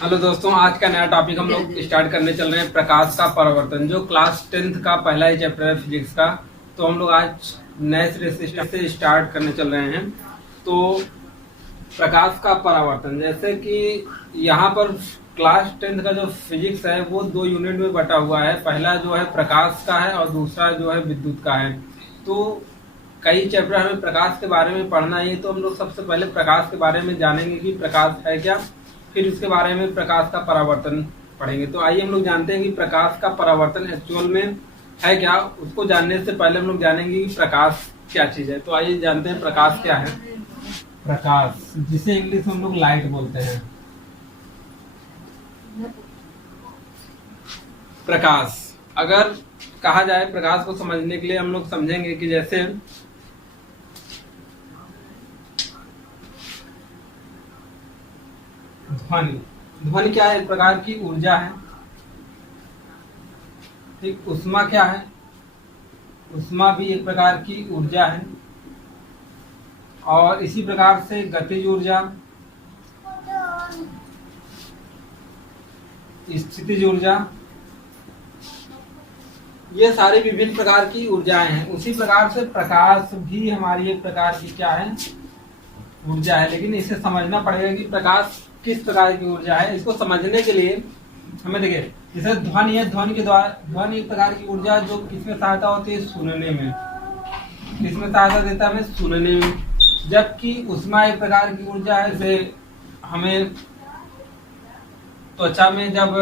Hello दोस्तों, आज का नया टॉपिक हम लोग स्टार्ट करने चल रहे हैं प्रकाश का परावर्तन, जो क्लास 10th का पहला ही चैप्टर है फिजिक्स का। तो हम लोग आज नए सिरे से स्टार्ट करने चल रहे हैं। तो प्रकाश का परावर्तन, जैसे कि यहाँ पर क्लास 10th का जो फिजिक्स है वो दो यूनिट में बटा हुआ है। पहला जो है प्रकाश का है और दूसरा जो है विद्युत का है। तो कई चैप्टर हमें प्रकाश के बारे में पढ़ना है, तो हम लोग सबसे पहले प्रकाश के बारे में जानेंगे कि प्रकाश है क्या, फिर उसके बारे में प्रकाश का परावर्तन पढ़ेंगे। तो आइए हम लोग जानते हैं कि प्रकाश का परावर्तन एक्चुअल में है क्या। उसको जानने से पहले हम लोग जानेंगे कि प्रकाश क्या चीज है। तो आइए जानते हैं प्रकाश क्या है। प्रकाश, जिसे इंग्लिश में हम लोग लाइट बोलते हैं। प्रकाश, अगर कहा जाए प्रकाश को समझने के लिए हम लोग समझेंगे कि जैसे ध्वनि। ध्वनि क्या है? एक प्रकार की ऊर्जा है। ठीक, ऊष्मा क्या है? ऊष्मा भी एक प्रकार की ऊर्जा है। और इसी प्रकार से गतिज ऊर्जा, स्थितिज ऊर्जा, ये सारी विभिन्न प्रकार की ऊर्जाएं हैं। उसी प्रकार से प्रकाश भी हमारी एक प्रकार की क्या है? ऊर्जा है। लेकिन इसे समझना पड़ेगा कि प्रकाश किस प्रकार की ऊर्जा है। इसको समझने के लिए हमें देखिए, जैसे ध्वनि है, ध्वनि के द्वारा ध्वनि एक प्रकार की ऊर्जा जो किसमें सहायता होती है? सुनने में। किसमें सहायता देता है? हमें सुनने में। जबकि ऊष्मा एक प्रकार की ऊर्जा है, जैसे हमें त्वचा में जब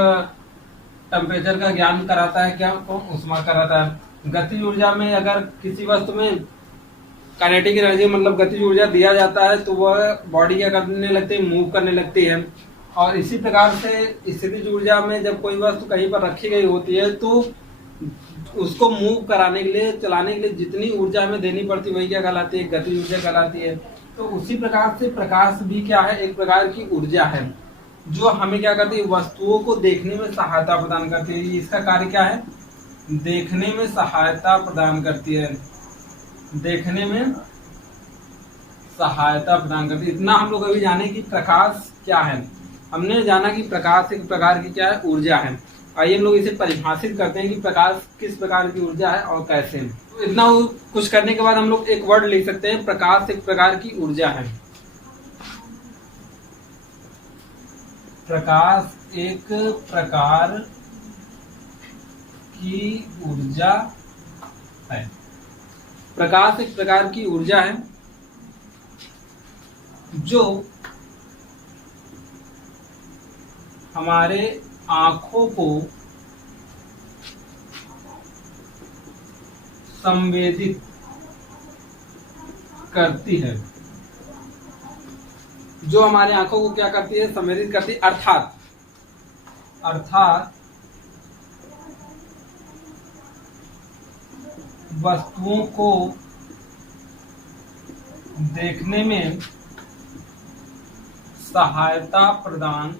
टेम्परेचर का ज्ञान कराता है क्या? तो ऊष्मा कराता है। गतिज ऊर्जा में अगर किसी वस्तु में काइनेटिक एनर्जी मतलब गतिज ऊर्जा दिया जाता है तो वह बॉडी क्या करने लगती है? मूव करने लगती है। और इसी प्रकार से स्थितिज ऊर्जा में जब कोई वस्तु कहीं पर रखी गई होती है तो उसको मूव कराने के लिए, चलाने के लिए जितनी ऊर्जा हमें देनी पड़ती है वही क्या कहलाती है? गतिज ऊर्जा कहलाती है। तो उसी प्रकार से प्रकाश भी क्या है? एक प्रकार की ऊर्जा है जो हमें क्या करती है? वस्तुओं को देखने में सहायता प्रदान करती है। इसका कार्य क्या है? देखने में सहायता प्रदान करती है। देखने में सहायता प्रदान करती है। इतना हम लोग अभी जाने कि प्रकाश क्या है। हमने जाना कि प्रकाश एक प्रकार की क्या है? ऊर्जा है। आइए हम लोग इसे परिभाषित करते हैं कि प्रकाश किस प्रकार की ऊर्जा है और कैसे। तो इतना कुछ करने के बाद हम लोग एक वर्ड लिख सकते हैं, प्रकाश एक प्रकार की ऊर्जा है। प्रकाश एक प्रकार की ऊर्जा है। प्रकाश एक प्रकार की ऊर्जा है जो हमारे आंखों को संवेदित करती है। जो हमारे आंखों को क्या करती है? संवेदित करती है। अर्थात वस्तुओं को देखने में सहायता प्रदान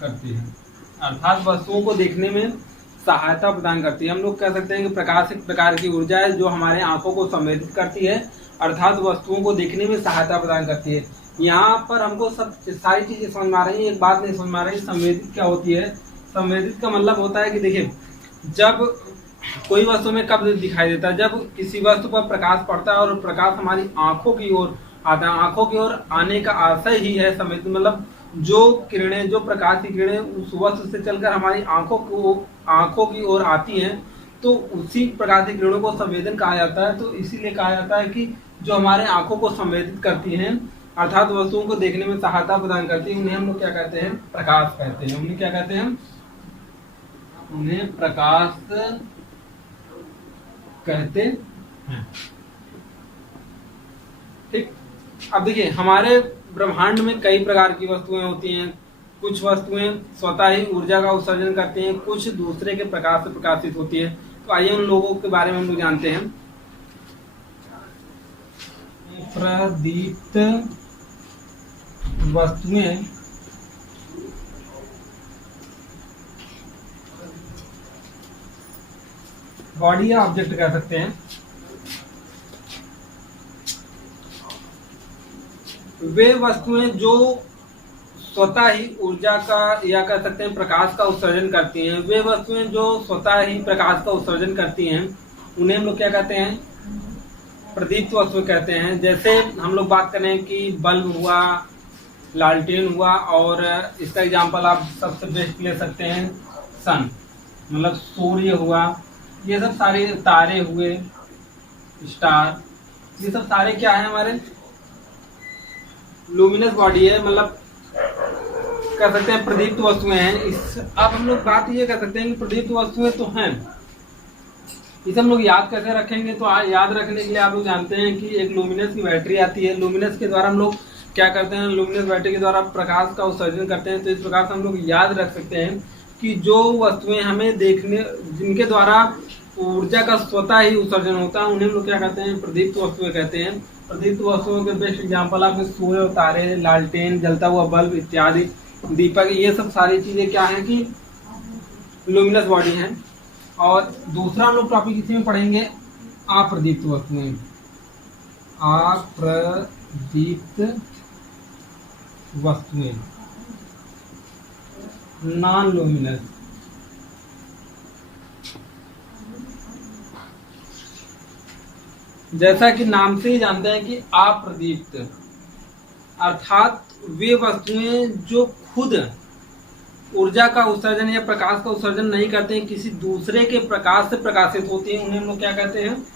करती है। अर्थात वस्तुओं को देखने में सहायता प्रदान करती है। हम लोग कह सकते हैं कि प्रकाश एक प्रकार की ऊर्जा है जो हमारे आंखों को संवेदित करती है, अर्थात वस्तुओं को देखने में सहायता प्रदान करती है। यहाँ पर हमको सब सारी चीजें समझ में आ रही है, एक बात नहीं समझ में आ रही, संवेदित क्या होती है? संवेदित का मतलब होता है कि देखिए, जब कोई वस्तु में कब दिखाई देता है? जब किसी वस्तु पर प्रकाश पड़ता है और प्रकाश हमारी आंखों की ओर आता है। आंखों की ओर आने का आशय ही है संवेदित, मतलब जो किरणें, जो प्रकाश की किरणें उस वस्तु से चलकर हमारी आंखों की ओर आती हैं, तो उसी प्रकार की किरणों को संवेदन कहा जाता है। तो इसीलिए कहा जाता है कि जो हमारे आंखों को संवेदित करती हैं, अर्थात वस्तुओं को देखने में सहायता प्रदान करती है, उन्हें हम लोग क्या कहते हैं? प्रकाश कहते हैं। उन्हें क्या कहते हैं? उन्हें प्रकाश कहते हैं। ठीक, अब देखिए, हमारे ब्रह्मांड में कई प्रकार की वस्तुएं होती हैं। कुछ वस्तुएं स्वतः ही ऊर्जा का उत्सर्जन करती हैं, कुछ दूसरे के प्रकाश से प्रकाशित होती है। तो आइए उन लोगों के बारे में हम लोग जानते हैं। प्रदीप्त वस्तुएं बॉडी या ऑब्जेक्ट कह सकते हैं। वे वस्तुएं जो स्वतः ही ऊर्जा का या कह सकते हैं प्रकाश का उत्सर्जन करती हैं। वे वस्तुएं जो स्वतः ही प्रकाश का उत्सर्जन करती हैं उन्हें हम लोग क्या कहते हैं, प्रदीप्त वस्तु कहते हैं। जैसे हम लोग बात करें कि बल्ब हुआ, लालटेन हुआ, और इसका एग्जांपल आप सबसे बेस्ट ले सकते हैं सन, मतलब सूर्य हुआ, ये सब सारे तारे हुए, स्टार, ये सब सारे क्या है, हमारे लुमिनस बॉडी है, मतलब कह सकते हैं प्रदीप्त वस्तुएं हैं। अब हम लोग बात ये कर सकते हैं कि प्रदीप्त वस्तुएं तो हैं, इसे हम लोग याद कैसे रखेंगे। तो याद रखने के लिए आप लोग जानते हैं कि एक लुमिनस की बैटरी आती है, लुमिनस के द्वारा हम लोग क्या करते हैं, लुमिनस बैटरी के द्वारा प्रकाश का उत्सर्जन करते हैं। तो इस प्रकार से हम लोग याद रख सकते हैं कि जो वस्तुएं हमें देखने, जिनके द्वारा ऊर्जा का स्वतः ही उत्सर्जन होता है, उन्हें हम लोग क्या कहते हैं, प्रदीप्त वस्तुएं कहते हैं। प्रदीप्त वस्तुओं के बेस्ट एग्जाम्पल आप सूर्य, तारे, लालटेन, जलता हुआ बल्ब इत्यादि, दीपक, ये सब सारी चीजें क्या है कि लुमिनस बॉडी हैं। और दूसरा हम लोग टॉपिक इसी में पढ़ेंगे अप्रदीप्त वस्तुएं, अप्रदीप्त वस्तुएं, नॉन लुमिनस। जैसा कि नाम से ही जानते हैं कि अप्रदीप्त अर्थात वे वस्तुएं जो खुद ऊर्जा का उत्सर्जन या प्रकाश का उत्सर्जन नहीं करते हैं, किसी दूसरे के प्रकाश से प्रकाशित होती हैं, उन्हें हम लोग क्या कहते हैं,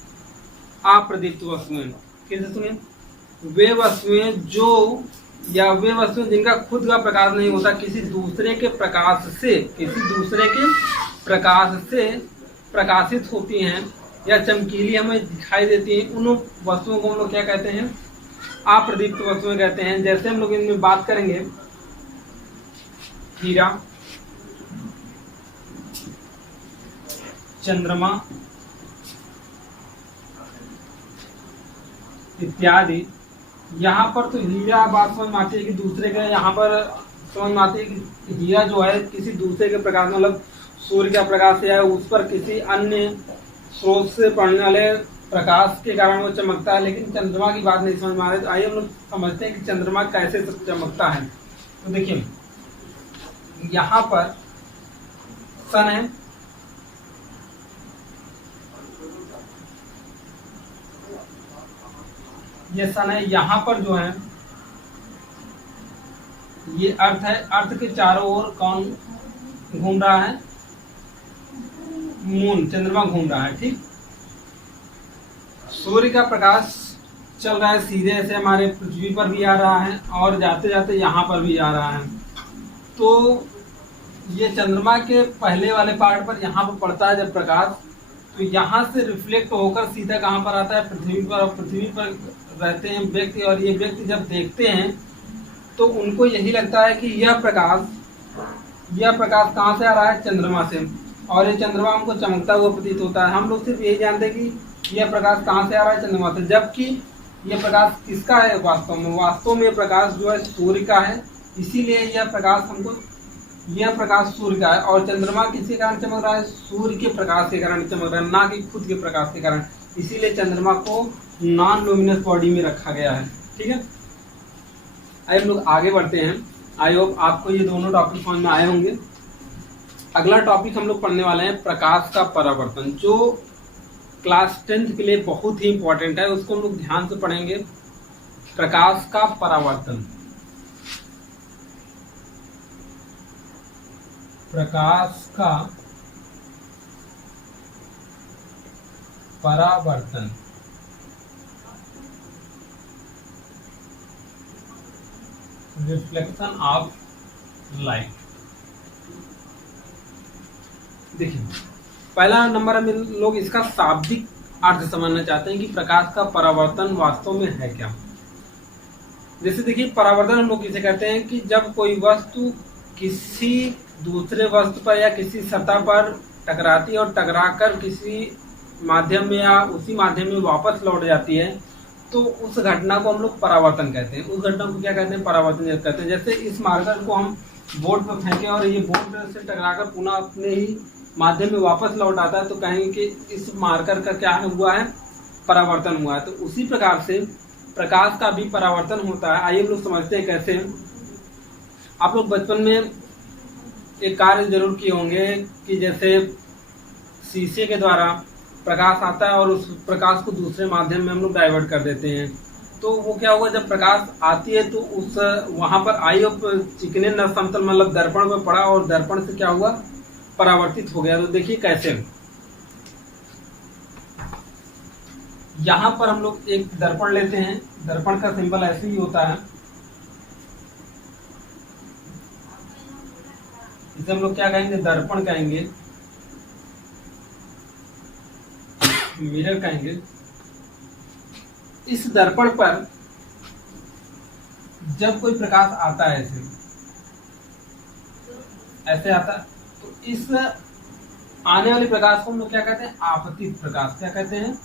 अप्रदीप्त वस्तुएं। फिर से सुनिए, वे वस्तुएं जो या वे वस्तुएं जिनका खुद का प्रकाश नहीं होता, किसी दूसरे के प्रकाश से प्रकाशित होती हैं या चमकीली हमें दिखाई देती हैं, उन वस्तुओं को हम लोग क्या कहते हैं, अप्रदीप्त वस्तुएं कहते हैं। जैसे हम लोग इनमें बात करेंगे हीरा, चंद्रमा इत्यादि। यहाँ पर तो हीरा बात समझ में आती है कि दूसरे के, यहाँ पर समझ में आती है कि हीरा जो है किसी दूसरे के प्रकाश, मतलब सूर्य का प्रकाश या उस पर किसी अन्य स्रोत से पड़ने वाले प्रकाश के कारण वो चमकता है। लेकिन चंद्रमा की बात नहीं समझ में आ रही, तो आइए हम लोग समझते हैं कि चंद्रमा कैसे चमकता है। तो देखिए, यहाँ पर सन है, ये सन है, यहाँ पर जो है ये अर्थ है, अर्थ के चारों ओर कौन घूम रहा है, मून, चंद्रमा घूम रहा है, ठीक। सूर्य का प्रकाश चल रहा है सीधे ऐसे हमारे पृथ्वी पर भी आ रहा है और जाते जाते यहाँ पर भी आ रहा है। तो ये चंद्रमा के पहले वाले पार्ट पर यहाँ पर पड़ता है जब प्रकाश, तो यहाँ से रिफ्लेक्ट होकर सीधा कहाँ पर आता है, पृथ्वी पर। और पृथ्वी पर रहते हैं व्यक्ति, और ये व्यक्ति जब देखते हैं तो उनको यही लगता है कि यह प्रकाश कहाँ से आ रहा है, चंद्रमा से, और ये चंद्रमा हमको चमकता हुआ प्रतीत होता है। हम लोग सिर्फ यही जानते हैं कि यह प्रकाश कहाँ से आ रहा है, चंद्रमा से, जबकि यह प्रकाश किसका है वास्तव में। वास्तव में यह प्रकाश जो है सूर्य का है, इसीलिए यह प्रकाश सूर्य का है। और चंद्रमा किसके कारण चमक रहा है, सूर्य के प्रकाश के कारण चमक रहा है, ना कि खुद के प्रकाश के कारण। इसीलिए चंद्रमा को नॉन लुमिनस बॉडी में रखा गया है, ठीक है। आइए हम लोग आगे बढ़ते हैं। आई होप आपको ये दोनों टॉपिक समझ में आए होंगे। अगला टॉपिक हम लोग पढ़ने वाले हैं प्रकाश का परावर्तन, जो क्लास 10th के लिए बहुत ही इंपॉर्टेंट है, उसको हम लोग ध्यान से पढ़ेंगे। प्रकाश का परावर्तन, प्रकाश का परावर्तन, रिफ्लेक्शन ऑफ लाइट। देखिए, पहला नंबर हम लोग इसका शाब्दिक अर्थ समझना चाहते हैं कि प्रकाश का परावर्तन वास्तव में है क्या। जैसे देखिए, परावर्तन हम लोग किसे कहते हैं कि जब कोई वस्तु किसी दूसरे वस्तु पर या किसी सतह पर टकराती है और टकराकर किसी माध्यम में या उसी माध्यम में वापस लौट जाती है, तो उस घटना को हम लोग परावर्तन कहते हैं। उस घटना को क्या कहते हैं, परावर्तन कहते हैं। जैसे इस मार्कर को हम बोर्ड पर फेंके और ये बोर्ड से टकराकर पुनः अपने ही माध्यम में वापस लौट आता है, तो कहेंगे कि इस मार्कर का क्या हुआ है, परावर्तन हुआ है। तो उसी प्रकार से प्रकाश का भी परावर्तन होता है। आइए हम लोग समझते हैं कैसे। आप लोग बचपन में एक कार्य जरूर किए होंगे कि जैसे शीशे के द्वारा प्रकाश आता है और उस प्रकाश को दूसरे माध्यम में हम लोग डाइवर्ट कर देते हैं। तो वो क्या हुआ, जब प्रकाश आती है तो उस वहां पर आई और चिकने न समतल मतलब दर्पण में पड़ा और दर्पण से क्या हुआ, परावर्तित हो गया। तो देखिए कैसे, यहां पर हम लोग एक दर्पण लेते हैं, दर्पण का सिंबल ऐसे ही होता है, इसे हम लोग क्या कहेंगे, दर्पण कहेंगे, मिरर कहेंगे। इस दर्पण पर जब कोई प्रकाश आता है ऐसे आता है, तो इस आने वाले प्रकाश को हम लोग क्या कहते हैं, आपतित प्रकाश। क्या कहते हैं,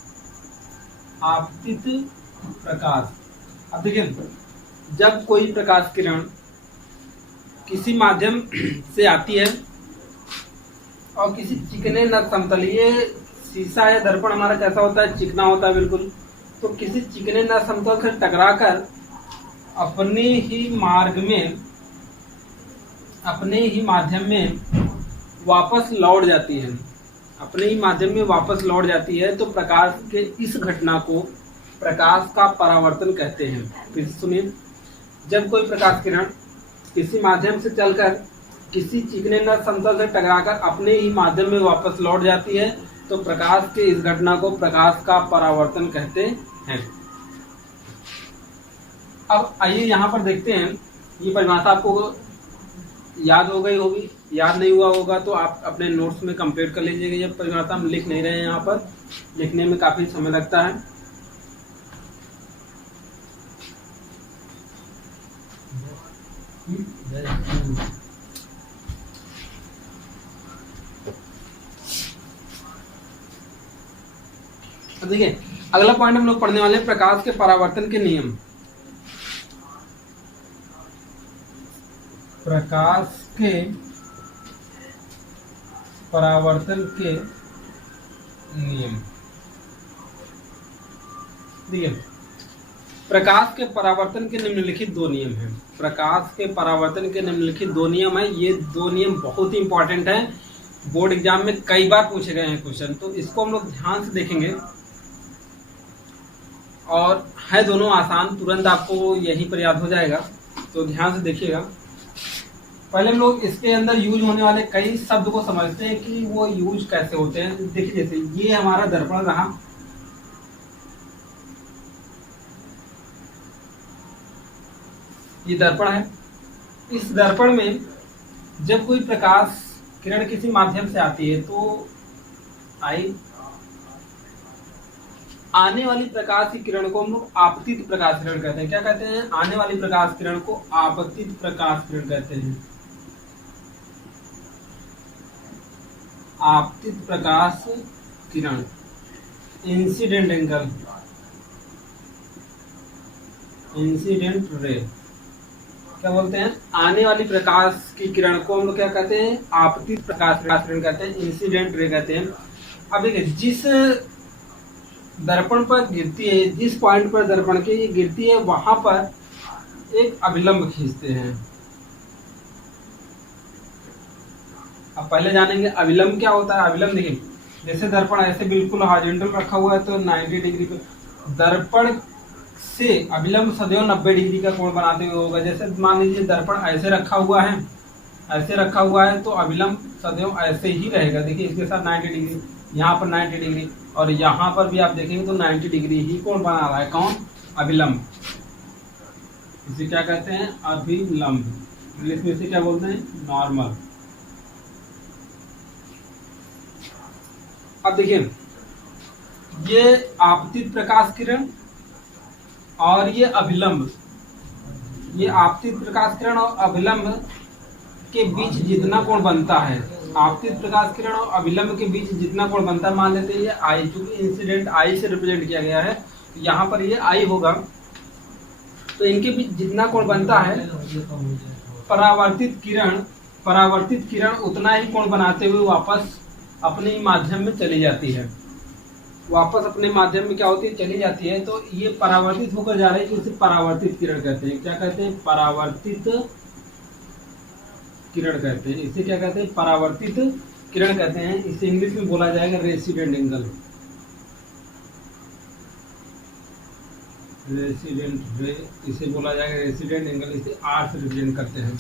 आपतित प्रकाश। अब देखिए, जब कोई प्रकाश किरण किसी माध्यम से आती है और किसी चिकने न समतल, ये शीशा या दर्पण हमारा कैसा होता है, चिकना होता है बिल्कुल, तो किसी चिकने न समतल से टकराकर अपने ही मार्ग में, अपने ही माध्यम में वापस लौट जाती है, अपने ही माध्यम में वापस लौट जाती है। तो प्रकाश के इस घटना को प्रकाश का परावर्तन कहते हैं। फिर सुनिए, जब कोई प्रकाश किरण किसी माध्यम से चलकर किसी चिकने न समतल से टकराकर अपने ही माध्यम में वापस लौट जाती है, तो प्रकाश के इस घटना को प्रकाश का परावर्तन कहते हैं। अब आइए यहाँ पर देखते हैं, ये परिभाषा आपको याद हो गई होगी, याद नहीं हुआ होगा तो आप अपने नोट्स में कंप्लीट कर लीजिएगा। ये परिभाषा हम लिख नहीं रहे हैं, यहाँ पर लिखने में काफी समय लगता है। अब देखिए, अगला पॉइंट हम लोग पढ़ने वाले हैं, प्रकाश के परावर्तन के नियम। प्रकाश के परावर्तन के नियम। देखिए, प्रकाश के परावर्तन के निम्नलिखित दो नियम हैं। प्रकाश के परावर्तन के निम्नलिखित दो नियम है। ये दो नियम बहुत ही इंपॉर्टेंट हैं, बोर्ड एग्जाम में कई बार पूछे गए हैं क्वेश्चन, तो इसको हम लोग ध्यान से देखेंगे और है दोनों आसान, तुरंत आपको यहीं पर याद हो जाएगा, तो ध्यान से देखिएगा। पहले हम लोग इसके अंदर यूज होने वाले कई शब्द को समझते हैं कि वो यूज कैसे होते हैं। देखिए, जैसे ये हमारा दर्पण रहा, ये दर्पण है। इस दर्पण में जब कोई प्रकाश किरण किसी माध्यम से आती है तो आने वाली प्रकाश की किरण को हम लोग आपतित प्रकाश किरण कहते हैं। क्या कहते हैं, आने वाली प्रकाश किरण को आपतित प्रकाश किरण कहते हैं। आपतित प्रकाश किरण, इंसिडेंट एंगल, इंसिडेंट रे, क्या बोलते हैं, आने वाली प्रकाश की किरण को हम लोग क्या कहते हैं, आपतित प्रकाश किरण कहते हैं, इंसिडेंट रे कहते हैं। अब देखिए, जिस दर्पण पर गिरती है, जिस पॉइंट पर दर्पण की ये गिरती है, वहां पर एक अभिलंब खींचते हैं। अब पहले जानेंगे अभिलंब क्या होता है। अभिलंब देखिए, जैसे दर्पण ऐसे बिल्कुल हॉरिजॉन्टल रखा हुआ है तो 90 डिग्री पे, दर्पण से अभिलंब सदैव 90 डिग्री का कोण बनाते हुए होगा। जैसे मान लीजिए दर्पण ऐसे रखा हुआ है, ऐसे रखा हुआ है तो अभिलंब सदैव ऐसे ही रहेगा। देखिए, इसके साथ 90 डिग्री, यहाँ पर 90 डिग्री और यहाँ पर भी आप देखेंगे तो 90 डिग्री ही कोण बना रहा है। कौन, अभिलंब। इसे क्या कहते हैं, अभिलंब। इंग्लिश में इसे क्या बोलते हैं, नॉर्मल। अब देखिए, ये आपतित प्रकाश किरण और ये अभिलंब, ये आपतित प्रकाश किरण और अभिलंब के बीच जितना कोण बनता है, आपतित प्रकाश किरण और अभिलंब के बीच जितना कोण बनता है, मान लेते हैं ये आई, चूंकि इंसिडेंट आई से रिप्रेजेंट किया गया है, यहाँ पर ये आई होगा, तो इनके बीच जितना कोण बनता है, परावर्तित किरण उतना ही कोण बनाते हुए वापस अपने माध्यम में चली जाती है। वापस अपने माध्यम में क्या होती है, चली जाती है। तो ये परावर्तित होकर जा रही है, तो इसे परावर्तित किरण कहते हैं। क्या कहते हैं, परावर्तित किरण कहते हैं। इसे क्या कहते हैं? परावर्तित किरण कहते हैं। इसे इंग्लिश में बोला जाएगा रेसिडेंट एंगल। रेसिडेंट रे इसे बोला जाएगा रेसिडेंट एंगल। इसे आर से रिप्रेजेंट करते हैं।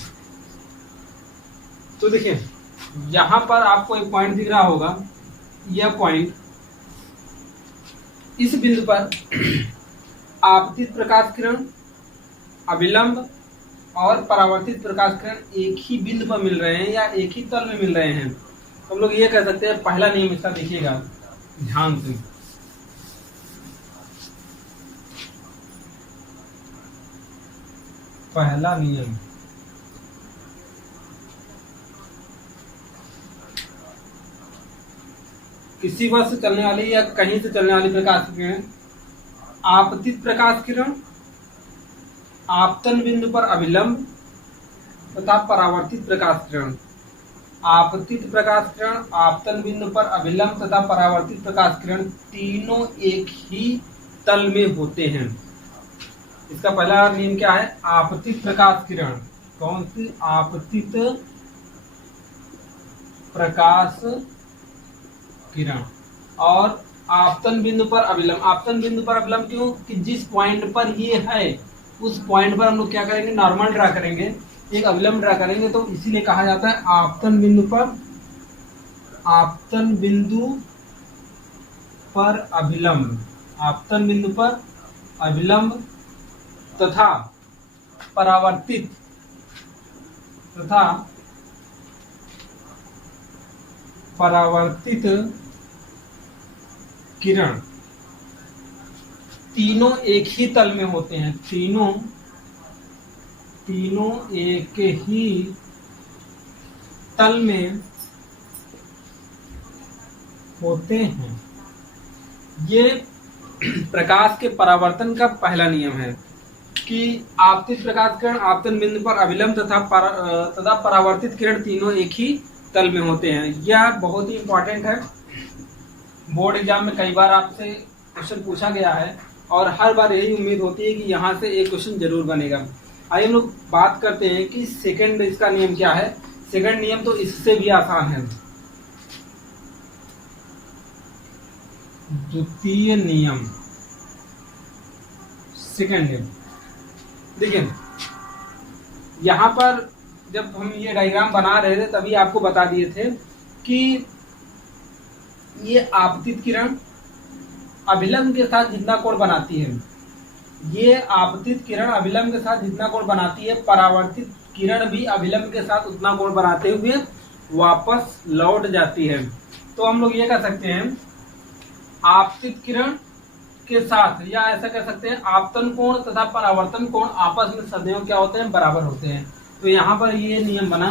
तो देखिए यहाँ पर आपको एक पॉइंट दिख रहा होगा। यह पॉइंट, इस बिंदु पर आपतित प्रकाश किरण, अभिलंब और परावर्तित प्रकाश किरण एक ही बिंदु पर मिल रहे हैं या एक ही तल में मिल रहे हैं। तो हम लोग ये कह सकते हैं, पहला नियम इसका देखिएगा ध्यान से। पहला नियम, किसी वस्तु से चलने वाली या कहीं से चलने वाली प्रकाश किरण, आपतित प्रकाश किरण आपतन बिंदु पर अभिलंब तथा परावर्तित प्रकाश किरण, आपतित प्रकाश किरण आपतन बिंदु पर अभिलंब तथा परावर्तित प्रकाश किरण तीनों एक ही तल में होते हैं। इसका पहला नियम क्या है? आपतित प्रकाश किरण। कौन सी? आपतित प्रकाश किरण। और आपतन बिंदु पर अभिलंब। आपतन बिंदु पर अभिलंब क्यों? कि जिस पॉइंट पर ये है उस पॉइंट पर हम लोग क्या करेंगे? नॉर्मल ड्रा करेंगे, एक अभिलंब ड्रा करेंगे। तो इसीलिए कहा जाता है आपतन बिंदु पर अभिलंब। आपतन बिंदु पर अभिलंब तथा परावर्तित किरण तीनों एक ही तल में होते हैं। तीनों एक ही तल में होते हैं। ये प्रकाश के परावर्तन का पहला नियम है कि आपतित प्रकाश किरण आपतन बिंदु पर अभिलंब तथा परावर्तित किरण तीनों एक ही तल में होते हैं। यह बहुत ही इंपॉर्टेंट है। बोर्ड एग्जाम में कई बार आपसे क्वेश्चन पूछा गया है और हर बार यही उम्मीद होती है कि यहाँ से एक क्वेश्चन जरूर बनेगा। आइए हम लोग बात करते हैं कि सेकंड इसका नियम क्या है। सेकंड नियम तो इससे भी आसान है। द्वितीय नियम, सेकंड नियम। देखिए यहाँ पर जब हम ये डायग्राम बना रहे थे तभी आपको बता दिए थे कि ये आपतित किरण अभिलंब के साथ जितना कोण बनाती है, ये आपतित किरण अभिलंब के साथ जितना कोण बनाती है, परावर्तित किरण भी अभिलंब के साथ उतना कोण बनाते हुए वापस लौट जाती है। तो हम लोग ये कह सकते हैं आपतित किरण के साथ, या ऐसा कह सकते हैं आपतन कोण तथा परावर्तन कोण आपस में सदैव क्या होते हैं? बराबर होते हैं। तो यहाँ पर ये नियम बना,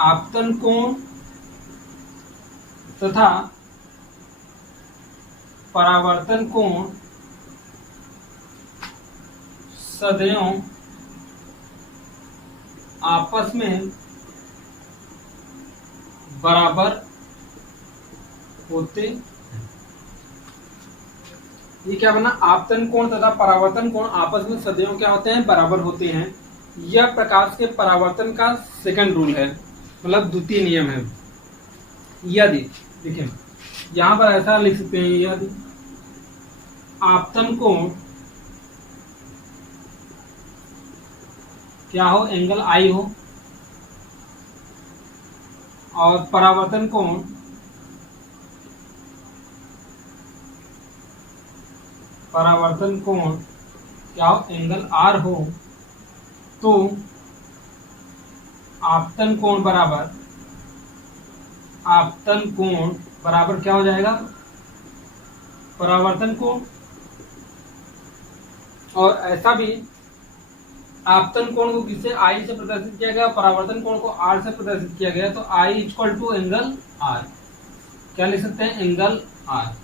आपतन कोण तथा परावर्तन कोण सदैव आपस में बराबर होते। ये क्या बना? आपतन कोण तथा परावर्तन कोण आपस में सदैव क्या होते हैं? बराबर होते हैं। यह प्रकाश के परावर्तन का सेकंड रूल है, मतलब द्वितीय नियम है। यदि देखिए यहाँ पर ऐसा लिख सकते हैं, यदि आपतन कोण क्या हो? एंगल आई हो, और परावर्तन कोण क्या हो? एंगल आर हो, तो आपतन कोण बराबर क्या हो जाएगा? परावर्तन कोण। और ऐसा भी आपतन कोण को किससे? आई से प्रदर्शित किया गया, परावर्तन कोण को आर से प्रदर्शित किया गया। तो I equal to angle R. क्या लिख सकते हैं? Angle R.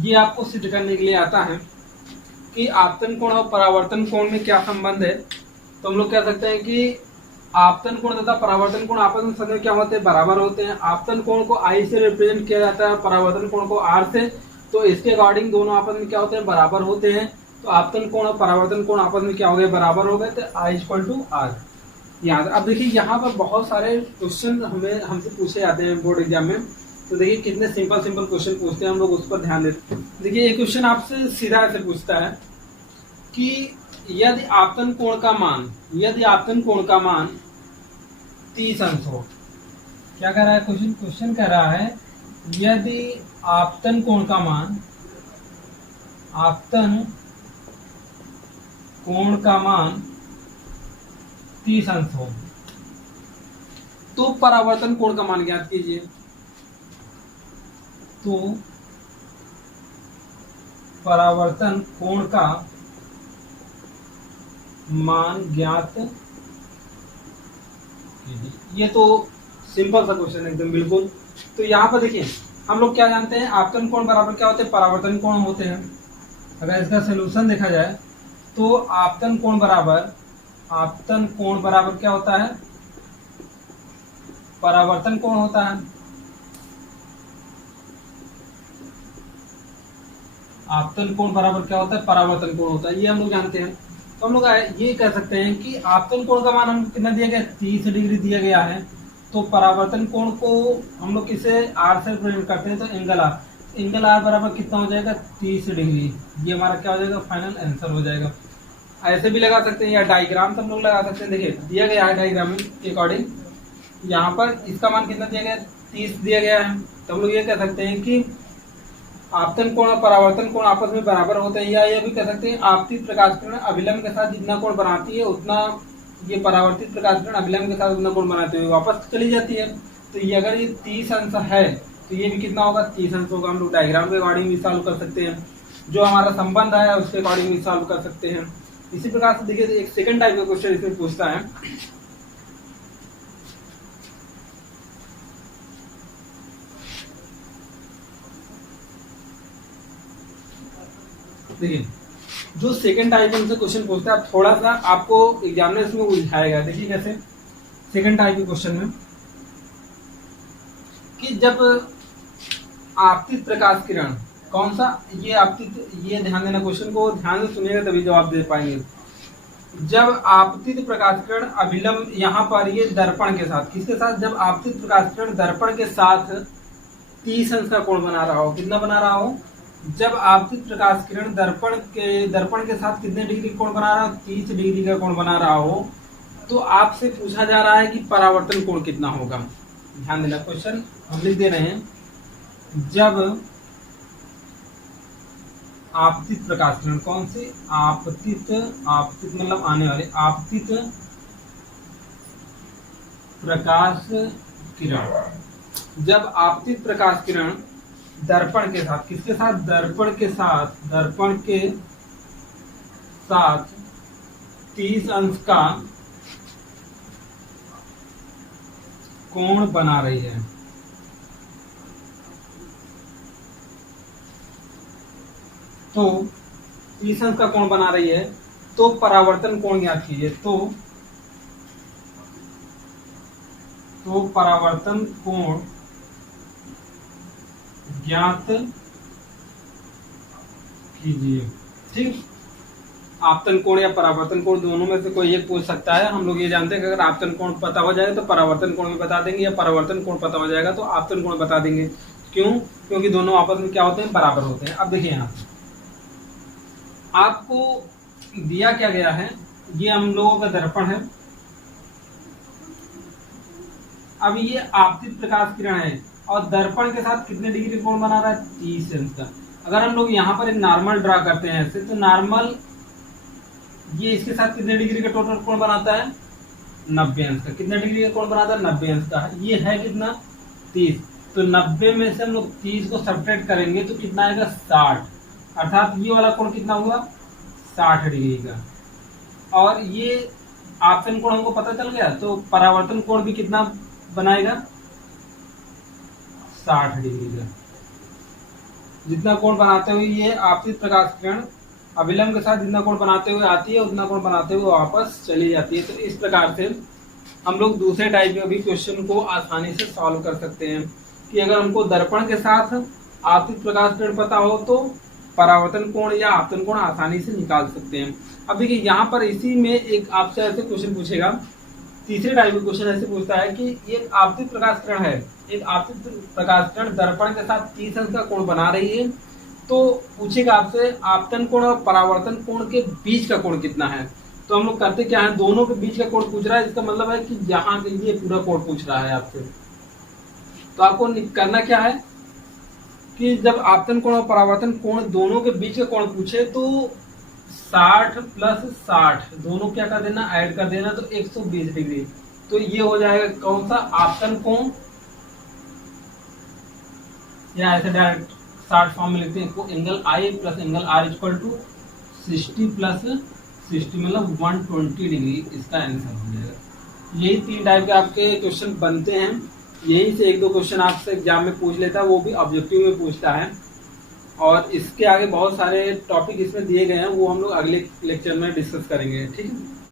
ये आपको सिद्ध करने के लिए आता है कि आपतन कोण और परावर्तन कोण में क्या संबंध है। तो हम लोग कह सकते हैं कि आपतन कोण तथा परावर्तन कोण आपस में सदैव क्या होते हैं? बराबर होते हैं। आपतन कोण को आई से रिप्रेजेंट किया जाता है, परावर्तन कोण को आर से। तो इसके अकॉर्डिंग दोनों आपस में क्या होते हैं? बराबर होते हैं। तो आपतन कोण और परावर्तन कोण आपस में क्या हो गए, बराबर हो गए, तो I=R याद। अब देखिए यहाँ पर बहुत सारे क्वेश्चन हमसे पूछे जाते हैं बोर्ड एग्जाम में, तो देखिए कितने सिंपल सिंपल क्वेश्चन पूछते हैं, हम लोग उस पर ध्यान देते हैं। देखिए एक क्वेश्चन आपसे सीधा ऐसे पूछता है कि यदि आपतन कोण का मान 30 अंश हो। क्या कह रहा है क्वेश्चन कह रहा है यदि आपतन कोण का मान 30 अंश हो तो परावर्तन कोण का मान ज्ञात कीजिए। तो परावर्तन कोण का मान ज्ञात कीजिए। ये तो सिंपल सा क्वेश्चन है एकदम बिल्कुल। तो यहाँ पर देखिए हम लोग क्या जानते हैं, आपतन कोण बराबर क्या होते हैं, परावर्तन कोण होते हैं। अगर इसका सोल्यूशन देखा जाए तो आपतन कोण बराबर क्या होता है, परावर्तन कोण होता है। आपतन कोण बराबर क्या होता है, परावर्तन कोण होता है, ये हम लोग जानते हैं। तो हम लोग ये कह सकते हैं कि आपतन कोण का मान हमको कितना दिया गया, 30 डिग्री दिया गया है। तो परावर्तन कोण को हम लोग किसे R से रिप्रेजेंट करते हैं, तो एंगल R बराबर कितना हो जाएगा, 30 डिग्री। ये हमारा क्या हो जाएगा, फाइनल आंसर हो जाएगा। ऐसे भी लगा सकते हैं या डायग्राम से हम लोग लगा सकते हैं। देखिए दिया गया है डायग्राम के अकॉर्डिंग, यहाँ पर इसका मान कितना दिया गया है, 30 दिया गया है। तो हम लोग ये कह सकते हैं कि आपतन कोण और परावर्तन कोण आपस में बराबर होते हैं, या ये भी कह सकते हैं आपतित प्रकाश किरण अभिलंब के साथ जितना कोण बनाती है उतना ये परावर्तित प्रकाश किरण अभिलंब के साथ उतना कोण बनाते हुए वापस चली जाती है। तो ये अगर ये 30 अंश है तो ये भी कितना होगा, 30 अंश होगा। हम लोग डायग्राम के अकॉर्डिंग भी सॉल्व कर सकते हैं, जो हमारा संबंध है उसके अकॉर्डिंग भी सॉल्व कर सकते हैं। इसी प्रकार से देखिए एक सेकंड टाइप का क्वेश्चन इसमें पूछता है, देखिए जो सेकंड टाइप में क्वेश्चन पूछता है थोड़ा सा आपको एग्जामिनर इसमें उलझाएगा। देखिए कैसे सेकंड टाइप के क्वेश्चन में कि जब आपतित प्रकाश किरण कौन सा, ये आपतित, ये ध्यान देना, क्वेश्चन को ध्यान से सुनिएगा तभी जवाब दे पाएंगे। जब आपतित प्रकाश किरण अभिलंब, यहाँ पर ये दर्पण के साथ, किसके साथ, जब आपतित प्रकाश किरण दर्पण के साथ 30 अंश का कोण बना रहा हो, कितना बना रहा हो, जब आपतित प्रकाश किरण दर्पण के साथ कितने डिग्री कोण बना रहा हो, 30 डिग्री का कोण बना रहा हो, तो आपसे पूछा जा रहा है कि परावर्तन कोण कितना होगा। ध्यान देना, क्वेश्चन हम लिख दे रहे हैं, जब आपतित प्रकाश किरण, कौन सी, आपतित मतलब आने वाले, आपतित प्रकाश किरण, जब आपतित प्रकाश किरण दर्पण के साथ, किसके साथ, दर्पण के साथ 30 अंश का कोण बना रही है, तो 30 अंश का कोण बना रही है, तो परावर्तन कोण ज्ञात कीजिए। तो परावर्तन कोण ज्ञात कीजिए। ठीक, आपतन कोण या परावर्तन कोण दोनों में से कोई एक पूछ सकता है। हम लोग ये जानते हैं कि अगर आपतन कोण पता हो जाए तो परावर्तन कोण भी बता देंगे, या परावर्तन कोण पता हो जाएगा तो आपतन कोण बता देंगे। क्यों, क्योंकि दोनों आपस में क्या होते हैं, बराबर होते हैं। अब देखिए यहाँ आपको दिया क्या गया है, ये हम लोगों का दर्पण है। अब ये आपतित प्रकाश किरण है और दर्पण के साथ कितने डिग्री कोण बना रहा है, 30 अंश का। अगर हम लोग यहाँ पर एक नॉर्मल ड्रा करते हैं ऐसे, तो नॉर्मल ये इसके साथ कितने डिग्री का टोटल कोण बनाता है, 90 अंश का। कितने डिग्री का कोण बनाता है, 90 अंश का। ये है कितना, 30। तो 90 में से हम लोग 30 को सब्ट्रैक्ट करेंगे तो कितना आएगा, 60। अर्थात ये वाला कोण कितना हुआ, 60 डिग्री का। और ये आपतन कोण हमको पता चल गया, तो परावर्तन कोण भी कितना बनाएगा, 60 डिग्री का। जितना कोण बनाते हुए ये आपतित प्रकाश किरण अभिलंब के साथ जितना कोण बनाते हुए आती है, उतना कोण बनाते हुए वापस चली जाती है। तो इस प्रकार से हम लोग दूसरे टाइप में भी क्वेश्चन को आसानी से सॉल्व कर सकते हैं कि अगर हमको दर्पण के साथ आपतित प्रकाश किरण पता हो तो परावर्तन कोण या आपतन कोण आसानी से निकाल सकते हैं। अब देखिए यहाँ पर इसी में एक आपसे ऐसे क्वेश्चन पूछेगा, तीसरे टाइप का क्वेश्चन ऐसे पूछता है कि एक आपतित प्रकाश किरण है, एक आपतित प्रकाश किरण दर्पण के साथ 30 अंश का कोण बना रही है, तो पूछेगा आपसे आपतन कोण और परावर्तन कोण के बीच का कोण कितना है। तो हम लोग करते क्या है, दोनों के बीच का कोण पूछ रहा है, इसका मतलब है कि यहाँ के लिए पूरा कोण पूछ रहा है आपसे। तो आपको करना क्या है कि जब आपतन कोण और परावर्तन कोण दोनों के बीच का कोण पूछे तो 60 + 60 दोनों क्या कर देना, ऐड कर देना, तो 120 डिग्री। तो ये हो जाएगा कौन सा, आपतन कोण, या ऐसे डायरेक्ट शॉर्ट फॉर्म में लिखते हैं angle I plus angle R equal to 60 + 60 मतलब 120 डिग्री, इसका आंसर हो जाएगा। यही 3 टाइप के आपके क्वेश्चन बनते हैं, यही से 1-2 क्वेश्चन आपसे एग्जाम में पूछ लेता है, वो भी ऑब्जेक्टिव में पूछता है। और इसके आगे बहुत सारे टॉपिक इसमें दिए गए हैं, वो हम लोग अगले लेक्चर में डिस्कस करेंगे, ठीक है।